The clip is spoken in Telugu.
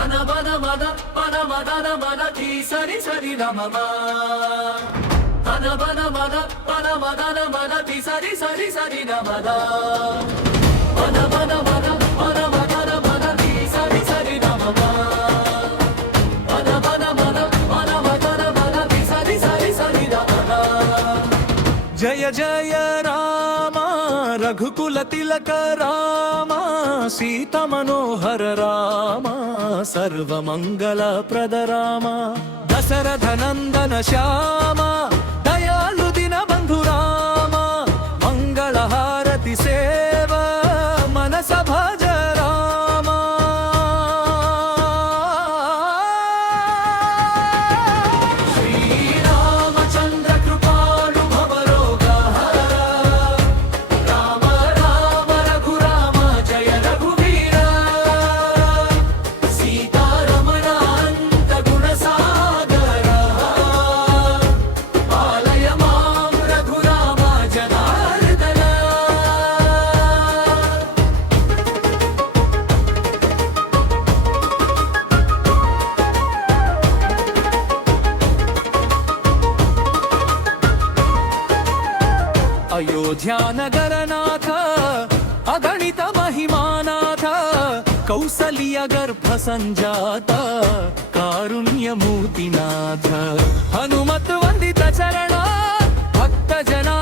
పన మద మద పన మదన మద ధీ సరి సరి రమమ పన మద మద పన మదన మద ధీ సరి సరి సరి రమద పన మద మద పన మదన మద ధీ సరి సరి రమమ పన మద మద పన మదన మద ధీ సరి సరి సరి రమద. జయ జయ రామ రఘుకుల తిలక రామ సీత మనోహర రామ సర్వమంగళ ప్రద రామ దశరథ నందన శ్యామ దయాళు దిన బంధు రామ మంగళ హారతి సేవ మనస భజ రామ. శ్రీరామచంద్ర కృపాళు భవ రోగ హర రామ రామ రఘురామ జయ రఘువీర సీతారమణ అంత గుణ సాగర పాలయ మాం రఘురామ జనార్దన. अयोध्यानगरनाथ अगणित महिमानाथ कौसल्य गर्भ संजात कारुण्यमूर्तिनाथ हनुमत वंदित चरण भक्त जना